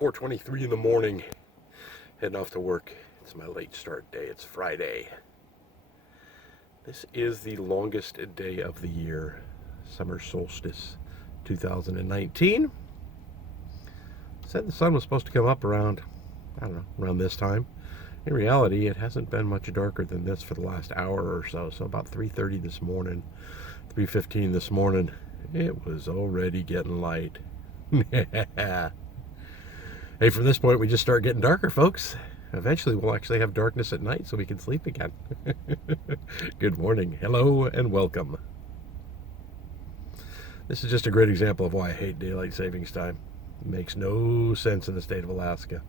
4:23 in the morning, heading off to work. It's my late start day. It's Friday. This is the longest day of the year, summer solstice 2019. Said the sun was supposed to come up around, around this time. In reality, it hasn't been much darker than this for the last hour or so. So about 3:30 this morning, 3:15 this morning, it was already getting light. Hey, from this point, we just start getting darker, folks. Eventually, we'll actually have darkness at night so we can sleep again. Good morning. Hello and welcome. This is just a great example of why I hate daylight savings time. It makes no sense in the state of Alaska.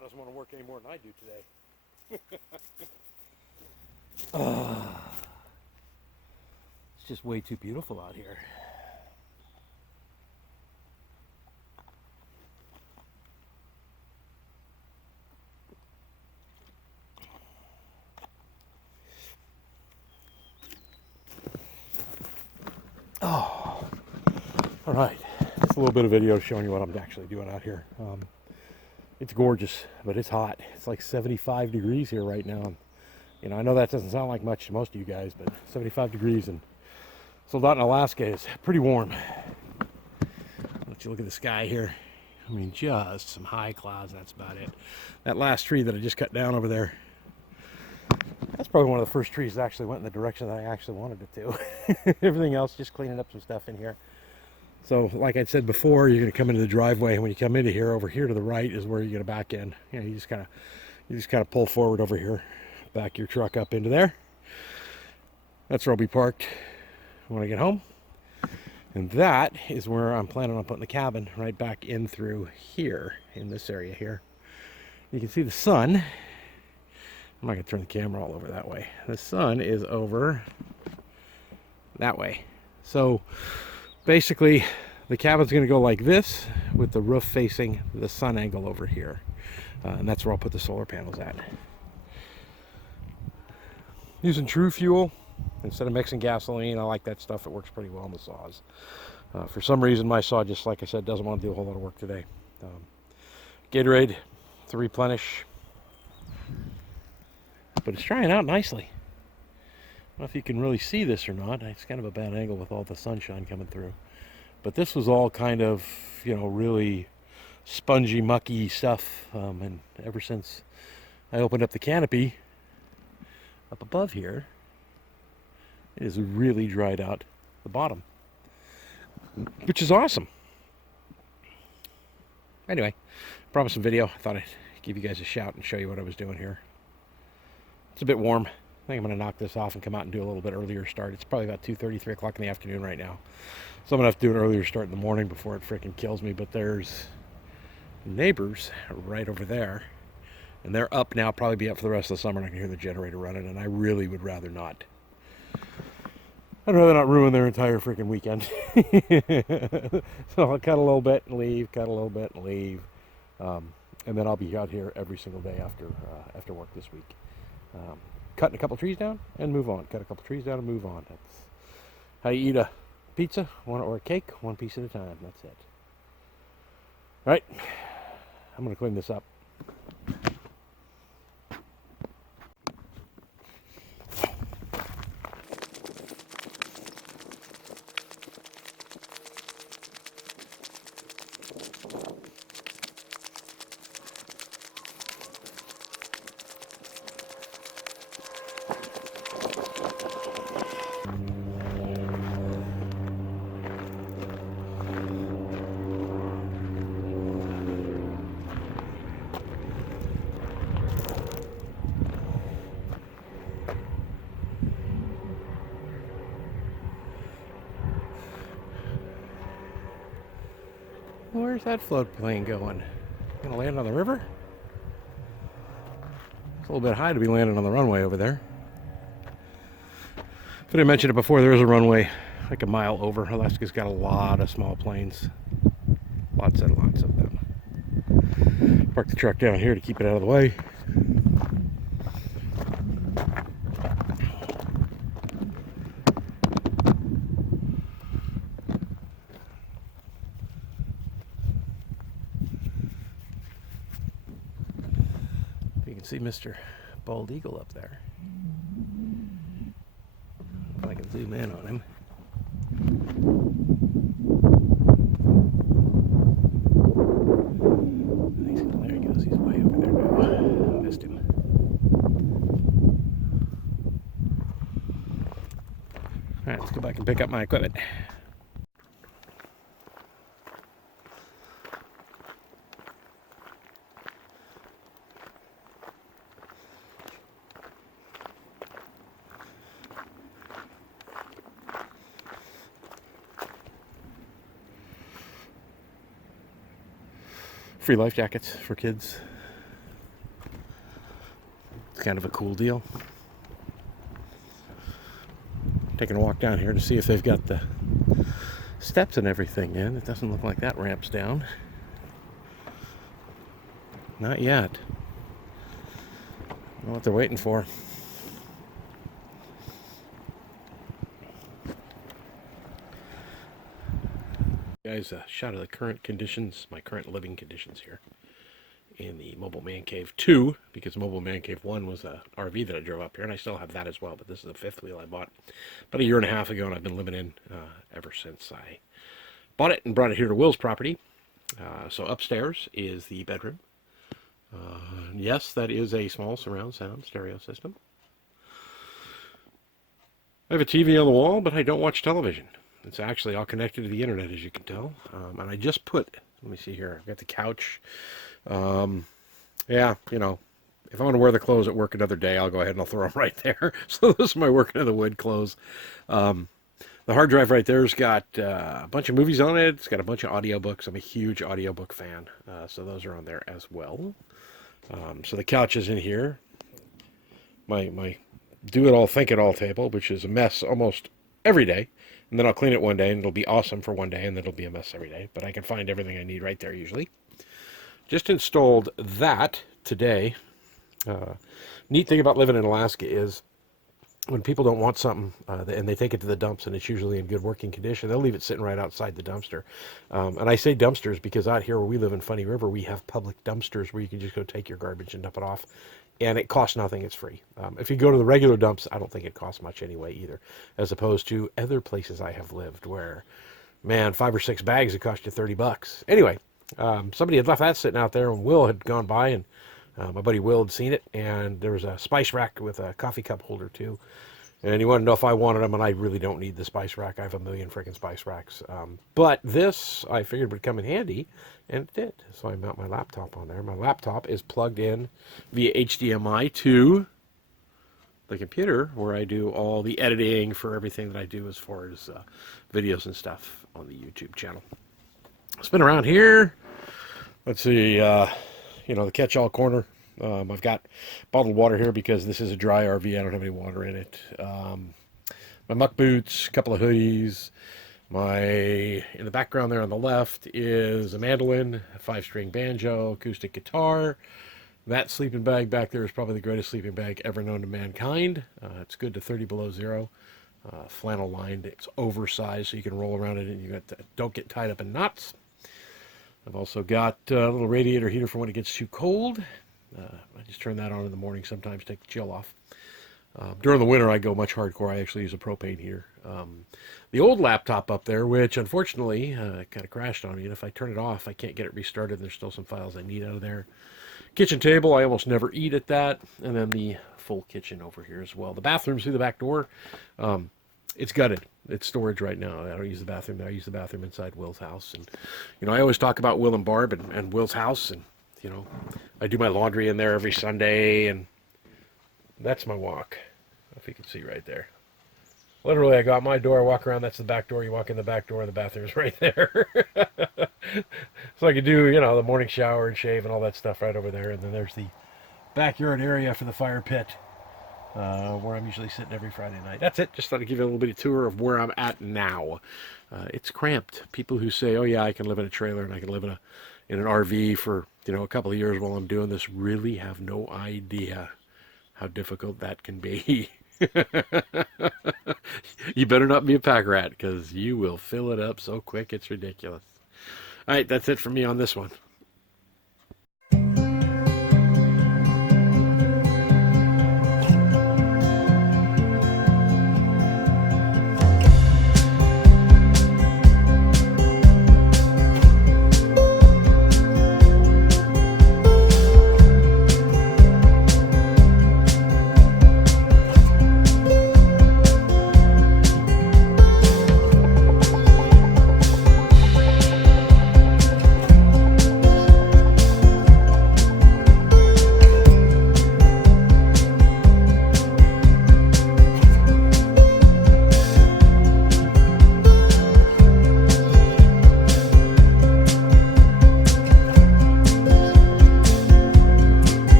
Ma doesn't want to work any more than I do today. It's just way too beautiful out here. Oh, all right. Just a little bit of video showing you what I'm actually doing out here. It's gorgeous, but it's hot. It's like 75 degrees here right now. You know, I know that doesn't sound like much to most of you guys, but 75 degrees in Soldotna, Alaska is pretty warm. Let you look at the sky here. I mean, just some high clouds, and that's about it. That last tree that I just cut down over there, that's probably one of the first trees that actually went in the direction that I actually wanted it to. Everything else, just cleaning up some stuff in here. So, like I said before, you're going to come into the driveway, and when you come into here, over here to the right is where you're going to back in. You know, you just kind of pull forward over here, back your truck up into there. That's where I'll be parked when I get home. And that is where I'm planning on putting the cabin, right back in through here, in this area here. You can see the sun. I'm not going to turn the camera all over that way. The sun is over that way. So basically, the cabin's going to go like this, with the roof facing the sun angle over here. And that's where I'll put the solar panels at. Using True Fuel instead of mixing gasoline. I like that stuff. It works pretty well on the saws. For some reason, my saw, just like I said, doesn't want to do a whole lot of work today. Gatorade to replenish. But it's trying out nicely. I don't know if you can really see this or not. It's kind of a bad angle with all the sunshine coming through. But this was all kind of, you know, really spongy, mucky stuff. And ever since I opened up the canopy up above here, it has really dried out the bottom, which is awesome. Anyway, promised some video. I thought I'd give you guys a shout and show you what I was doing here. It's a bit warm. I think I'm going to knock this off and come out and do a little bit earlier start. It's probably about 2:30, 3 o'clock in the afternoon right now. So I'm going to have to do an earlier start in the morning before it freaking kills me. But there's neighbors right over there. And they're up now, probably be up for the rest of the summer, and I can hear the generator running, and I really would rather not. I'd rather not ruin their entire freaking weekend. So I'll cut a little bit and leave, cut a little bit and leave. And then I'll be out here every single day after work this week. Cutting a couple trees down and move on. Cut a couple trees down and move on. That's how you eat a pizza or a cake, one piece at a time. That's it. All right, I'm going to clean this up. Where's that floatplane going? Gonna land on the river? It's a little bit high to be landing on the runway over there. But I mentioned it before, there is a runway like a mile over. Alaska's got a lot of small planes. Lots and lots of them. Park the truck down here to keep it out of the way. You can see Mr. Bald Eagle up there. If I can zoom in on him. There he goes. He's way over there now. I missed him. All right, let's go back and pick up my equipment. Free life jackets for kids. It's kind of a cool deal. Taking a walk down here to see if they've got the steps and everything in. It doesn't look like that ramps down. Not yet. I don't know what they're waiting for. Guys, a shot of the current conditions, my current living conditions here in the Mobile Man Cave 2, because Mobile Man Cave 1 was a RV that I drove up here, and I still have that as well, but this is the fifth wheel I bought about a year and a half ago, and I've been living in ever since I bought it and brought it here to Will's property. So upstairs is the bedroom. Yes, that is a small surround sound stereo system. I have a TV on the wall, but I don't watch television. It's actually all connected to the internet, as you can tell. And I just put, let me see here, I've got the couch. Yeah, you know, if I want to wear the clothes at work another day, I'll go ahead and I'll throw them right there. So this is my working in the wood clothes. The hard drive right there's got a bunch of movies on it. It's got a bunch of audiobooks. I'm a huge audiobook fan, so those are on there as well. So the couch is in here. My do-it-all, think-it-all table, which is a mess almost every day. And then I'll clean it one day, and it'll be awesome for one day, and then it'll be a mess every day. But I can find everything I need right there usually. Just installed that today. Neat thing about living in Alaska is when people don't want something and they take it to the dumps and it's usually in good working condition, they'll leave it sitting right outside the dumpster. And I say dumpsters because out here where we live in Funny River, we have public dumpsters where you can just go take your garbage and dump it off. And it costs nothing, it's free. If you go to the regular dumps, I don't think it costs much anyway either, as opposed to other places I have lived where, man, 5 or 6 bags would cost you $30. Anyway, somebody had left that sitting out there, and Will had gone by, and my buddy Will had seen it, and there was a spice rack with a coffee cup holder too. And he wanted to know if I wanted them, and I really don't need the spice rack. I have a million freaking spice racks. But this, I figured, would come in handy, and it did. So I mount my laptop on there. My laptop is plugged in via HDMI to the computer, where I do all the editing for everything that I do as far as videos and stuff on the YouTube channel. Spin around here. Let's see, you know, the catch-all corner. I've got bottled water here because this is a dry RV. I don't have any water in it. My muck boots, a couple of hoodies. In the background there on the left is a mandolin, a 5-string banjo, acoustic guitar. That sleeping bag back there is probably the greatest sleeping bag ever known to mankind. It's good to 30 below zero. Flannel lined. It's oversized so you can roll around it and you don't get tied up in knots. I've also got a little radiator heater for when it gets too cold. I just turn that on in the morning, sometimes take the chill off. During the winter, I go much hardcore. I actually use a propane heater. The old laptop up there, which unfortunately kind of crashed on me, and if I turn it off, I can't get it restarted, and there's still some files I need out of there. Kitchen table, I almost never eat at that. And then the full kitchen over here as well. The bathroom's through the back door. It's gutted. It's storage right now. I don't use the bathroom there. I use the bathroom inside Will's house. And, you know, I always talk about Will and Barb and Will's house, and you know, I do my laundry in there every Sunday, and that's my walk. If you can see right there. Literally, I got my door, I walk around, that's the back door. You walk in the back door, and the bathroom's right there. So I could do, you know, the morning shower and shave and all that stuff right over there. And then there's the backyard area for the fire pit, where I'm usually sitting every Friday night. That's it. Just thought I'd give you a little bit of tour of where I'm at now. It's cramped. People who say, oh yeah, I can live in a trailer and I can live in an RV for, you know, a couple of years while I'm doing this, really have no idea how difficult that can be. You better not be a pack rat, because you will fill it up so quick it's ridiculous. All right, that's it for me on this one.